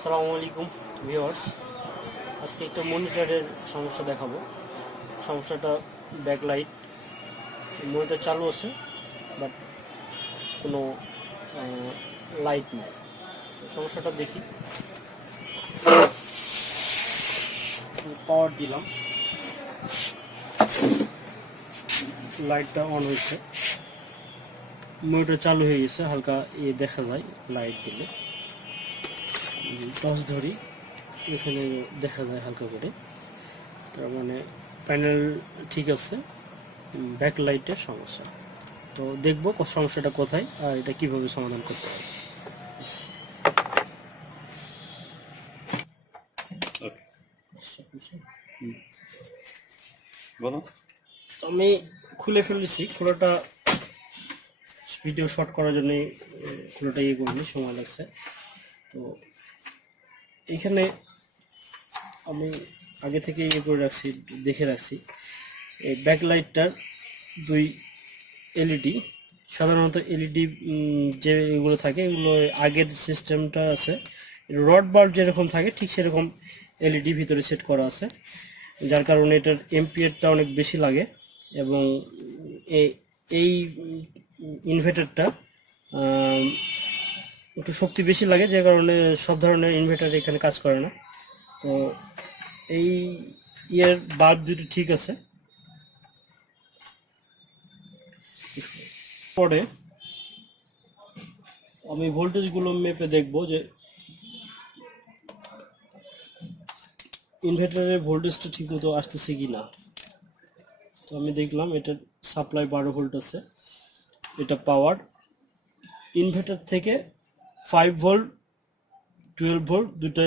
আসসালামু আলাইকুম ভিউয়ার্স, আজকে একটা মনিটরের সমস্যা দেখাবো। সমস্যাটা ব্যাকলাইট, মনিটর চালু আছে বাট কোনো লাইট নেই। সমস্যাটা দেখি, পাওয়ার দিলাম, লাইটটা অন হয়েছে, মনিটর চালু হয়ে গেছে, হালকা দেখা যায় লাইট দিলে। টর্চ ধরি, এখানে দেখা যায় হালকা করে, তার মানে প্যানেল ঠিক আছে, ব্যাকলাইটের সমস্যা। তো দেখবো সমস্যাটা কোথায় আর এটা কিভাবে সমাধান করতে হবে। আমি খুলে ফেলেছি, খোলাটা ভিডিও শর্ট করার জন্য খোলাটা করিনি, সময় লাগছে। তো এখানে আমি আগে থেকে করে রাখছি, দেখে রাখছি এই ব্যাকলাইটটার দুই এলইডি। সাধারণত এলইডি যে এগুলো থাকে, এগুলো আগের সিস্টেমটা আছে, রড বাল্ব যেরকম থাকে ঠিক সেরকম এলইডি ভিতরে সেট করা আছে, যার কারণে এটার এম্পিয়ারটা অনেক বেশি লাগে। এবং এই ইনভার্টারটা একটু শক্তি বেশি লাগে, যে কারণে সব ধরনের ইনভার্টার এখানে কাজ করে না। তো এই বাল্ব দুটো ঠিক আছে। পরে আমি ভোল্টেজগুলো মেপে দেখব যে ইনভার্টারের ভোল্টেজটা ঠিকমতো আসতেছে কি না। তো আমি দেখলাম এটার সাপ্লাই 12 ভোল্ট আছে, এটা পাওয়ার। ইনভার্টার থেকে 5 ভোল্ট 12 ভোল্ট দুটো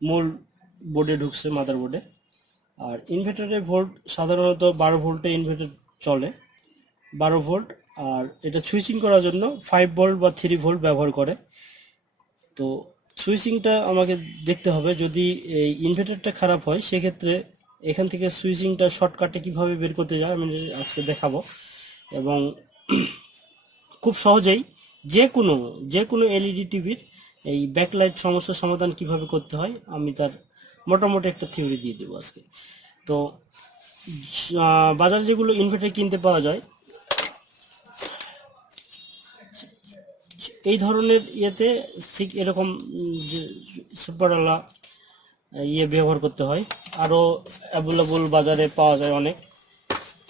মূল বোর্ডে ঢুকছে, মাদার বোর্ডে। আর ইনভার্টারের ভোল্ট সাধারণত 12 ভোল্টে ইনভার্টার চলে, 12 ভোল্ট। আর এটা সুইচিং করার জন্য 5 ভোল্ট বা 3 ভোল্ট ব্যবহার করে। তো সুইচিংটা আমাকে দেখতে হবে, যদি এই ইনভার্টারটা খারাপ হয় সেক্ষেত্রে এখান থেকে সুইচিংটা শর্টকাটে কিভাবে বের করতে যায় আমি আজকে দেখাবো। এবং খুব সহজেই যে কোনো এলইডি টিভির এই ব্যাকলাইট সমস্যার সমাধান কিভাবে করতে হয় আমি তার মোটামুটি একটা থিওরি দিয়ে দেবো আজকে। তো বাজারে যেগুলো ইনভার্টার কিনতে পাওয়া যায় এই ধরনের ইয়েতে ঠিক এরকম সুপারওয়ালা ব্যবহার করতে হয়। আরও অ্যাভেলেবল বাজারে পাওয়া যায় অনেক।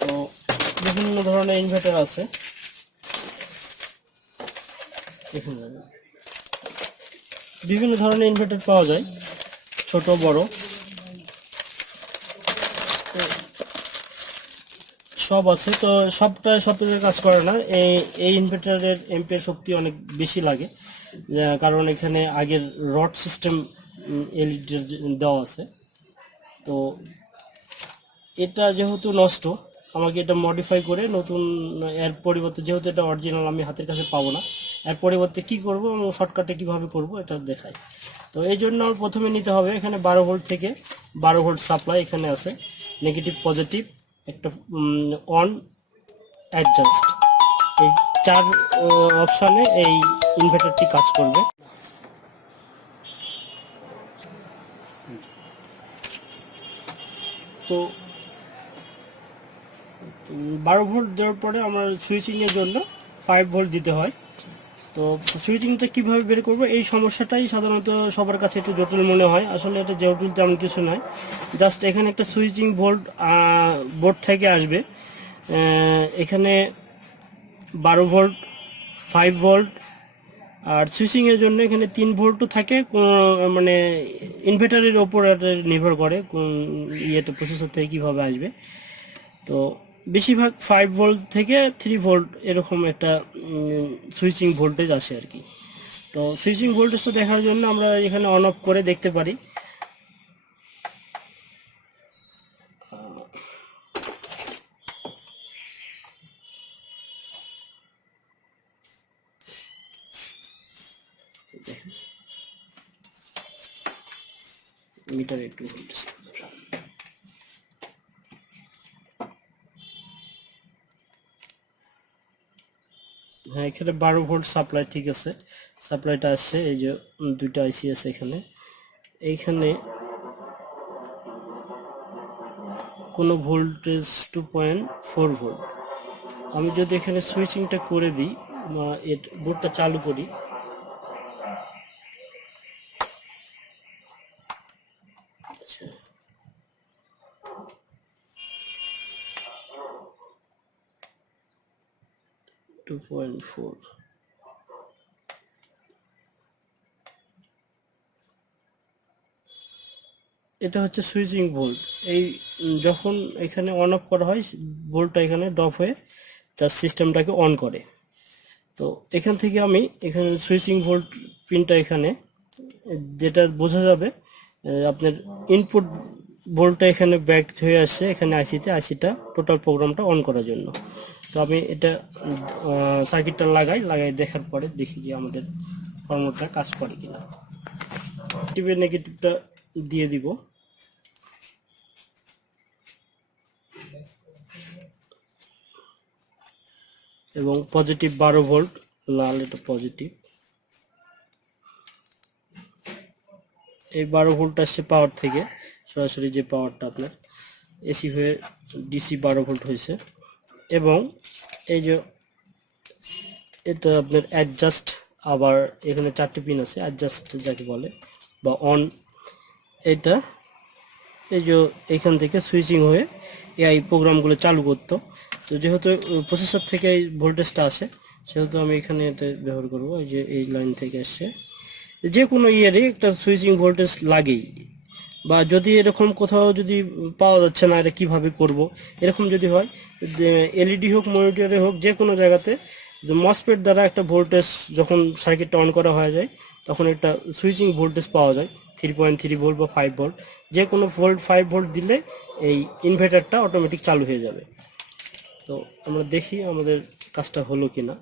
তো বিভিন্ন ধরনের ইনভার্টার আছে, বিভিন্ন ধরনের ইনভার্টার পাওয়া যায়, ছোট বড় সব আছে। তো সব কাজ করে না, এই ইনভার্টারের এম্পিয়ার শক্তি অনেক বেশি লাগে, কারণ এখানে আগের রড সিস্টেম এলইডি দেওয়া আছে। তো এটা যেহেতু নষ্ট, আমাকে এটা মডিফাই করে নতুন এর পরিবর্তে, যেহেতু এটা অরিজিনাল আমি হাতের কাছে পাবো না, এর পরিবর্তে কি করব এবং শর্টকাটে কিভাবে করব এটা দেখাই। তো এই জন্য প্রথমে নিতে হবে, এখানে 12 ভোল্ট থেকে 12 ভোল্ট সাপ্লাই এখানে আছে, নেগেটিভ পজিটিভ, একটা অন, অ্যাডজাস্ট, এই 4 অপশানে এই ইনভার্টারটি কাজ করবে। তো 12 ভোল্ট দেওয়ার পরে আমার সুইচিংয়ের জন্য 5 ভোল্ট দিতে হয়। তো সুইচিংটা কীভাবে বের করবো, এই সমস্যাটাই সাধারণত সবার কাছে একটু জটিল মনে হয়। আসলে এটা জটিল তেমন কিছু নয়, জাস্ট এখানে একটা সুইচিং বোর্ড থেকে আসবে, এখানে 12 ভোল্ট 5 ভোল্ট, আর সুইচিংয়ের জন্য এখানে 3 ভোল্টও থাকে, মানে ইনভার্টারের ওপর নির্ভর করে কোন প্রসেসর থেকে কীভাবে আসবে। তো বেশিরভাগ 5 ভোল্ট থেকে 3 ভোল্ট এরকম একটা সুইচিং ভোল্টেজ আসে আর কি। তো সুইচিং ভোল্টেজটা দেখার জন্য আমরা এখানে অন অফ করে দেখতে পারি। মিটার একটু ভোল্টেজ, হ্যাঁ এখানে 12 ভোল্ট সাপ্লাই ঠিক আছে, সাপ্লাইটা আসছে, এই যে দুইটা আইসি আছে এখানে। এইখানে কোনো ভোল্টেজ 2.4 ভোল্ট। আমি যদি এখানে সুইচিংটা করে দিই, বোর্ডটা চালু করি, আচ্ছা 2.4, এটা হচ্ছে সুইচিং ভোল্ট। এই যখন এখানে অন অফ করা হয়, ভোল্টটা এখানে ড্রপ হয়ে তার সিস্টেমটাকে অন করে। তো এখান থেকে আমি এখানে সুইচিং ভোল্ট পিনটা এখানে যেটা বোঝা যাবে, আপনার ইনপুট ভোল্টটা এখানে ব্যাক হয়ে আসছে এখানে আইসিটা টোটাল প্রোগ্রামটা অন করার জন্য। তো আমি এটা সার্কিটটা লাগাই দেখার পরে দেখি যে আমাদের ফর্মুলাটা কাজ করে কিনা। পজিটিভের নেগেটিভটা দিয়ে দিব, এবং পজিটিভ 12 ভোল্ট লাল, এটা পজিটিভ। এই 12 ভোল্ট আসছে পাওয়ার থেকে, সরাসরি যে পাওয়ারটা আপনার এসি হয়ে ডিসি 12 ভোল্ট হয়েছে। এবং এই যে এটা আপনার অ্যাডজাস্ট, আবার এখানে 4টি পিন আছে, অ্যাডজাস্ট যাকে বলে বা অন। এটা এই যে এখান থেকে সুইচিং হয়ে এআই প্রোগ্রামগুলো চালু করতো। তো যেহেতু প্রসেসর থেকে এই ভোল্টেজটা আসে, সেহেতু আমি এখানে এটা ব্যবহার করব। এই যে এই লাইন থেকে আসছে, যে কোনো ইয়ারে একটা সুইচিং ভোল্টেজ লাগেই। বা যদি এরকম কোথাও যদি পাওয়া যাচ্ছে না, এটা কীভাবে করব, এরকম যদি হয়, এলইডি হোক মনিটরে হোক, যে কোনো জায়গাতে মসফেট দ্বারা একটা ভোল্টেজ যখন সার্কিটটা অন করা হয়ে যায়, তখন একটা সুইচিং ভোল্টেজ পাওয়া যায় 3.3 ভোল্ট বা 5 ভোল্ট। যে কোনো 5 ভোল্ট দিলে এই ইনভার্টারটা অটোমেটিক চালু হয়ে যাবে। তো আমরা দেখি আমাদের কাজটা হলো কিনা।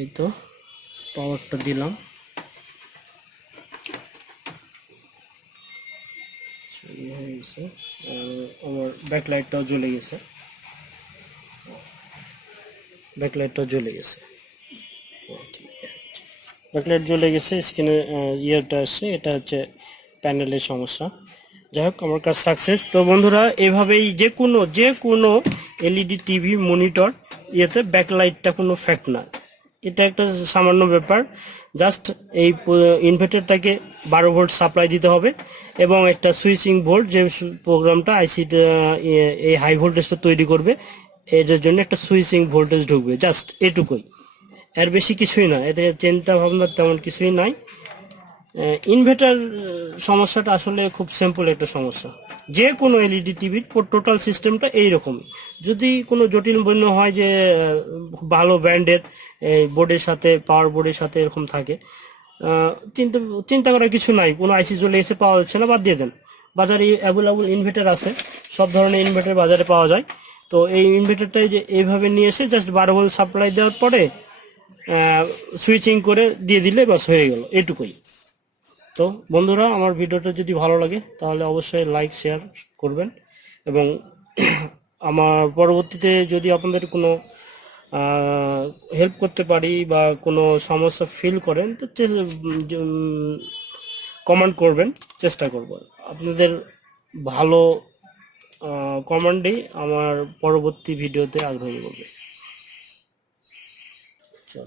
এই তো পাওয়ারটা দিলাম, হয়ে গেছে। আমার ব্যাকলাইটটাও জ্বলে গেছে, ব্যাকলাইট জ্বলে গেছে। স্ক্রিনে ইয়েটা আসছে, এটা হচ্ছে প্যানেলের সমস্যা। যাই হোক, আমার কাজ সাকসেস। তো বন্ধুরা, এভাবেই যে কোনো এলইডি টিভি মনিটর ইয়েতে ব্যাকলাইটটা কোনো ফ্যাক্ট না, এটা একটা সামান্য ব্যাপার। জাস্ট এই ইনভার্টারটাকে 12 ভোল্ট সাপ্লাই দিতে হবে, এবং একটা সুইচিং ভোল্ট যে প্রোগ্রামটা আইসিটা এই হাই ভোল্টেজটা তৈরি করবে, এটার জন্য একটা সুইচিং ভোল্টেজ ঢুকবে, জাস্ট এটুকুই, এর বেশি কিছুই না। এতে চিন্তা ভাবনা তেমন কিছুই নাই। ইনভার্টার সমস্যাটা আসলে খুব সিম্পল একটা সমস্যা। যে কোনো এলইডি টিভির টোটাল সিস্টেমটা এইরকম। যদি কোনো জটিল মনে হয় যে ভালো ব্র্যান্ডের বোর্ডের সাথে, পাওয়ার বোর্ডের সাথে এরকম থাকে, চিন্তা চিন্তা করার কিছু নাই। কোনো আইসি চলে এসে পাওয়া যাচ্ছে না, বাদ দিয়ে দেন। বাজারে অ্যাভেলেবল ইনভার্টার আছে, সব ধরনের ইনভার্টার বাজারে পাওয়া যায়। তো এই ইনভার্টারটাই যে এইভাবে নিয়ে এসে জাস্ট 12 ভোল্ট সাপ্লাই দেওয়ার পরে সুইচিং করে দিয়ে দিলে বাস হয়ে গেল, এটুকুই। তো বন্ধুরা, আমার ভিডিওটা যদি ভালো লাগে তাহলে অবশ্যই লাইক শেয়ার করবেন, এবং আমার পরবর্তীতে যদি আপনাদের কোনো হেল্প করতে পারি বা কোনো সমস্যা ফিল করেন, তো কমেন্ট করবেন, চেষ্টা করব। আপনাদের ভালো কমেন্টই আমার পরবর্তী ভিডিওতে আগ্রহী করবে। চল।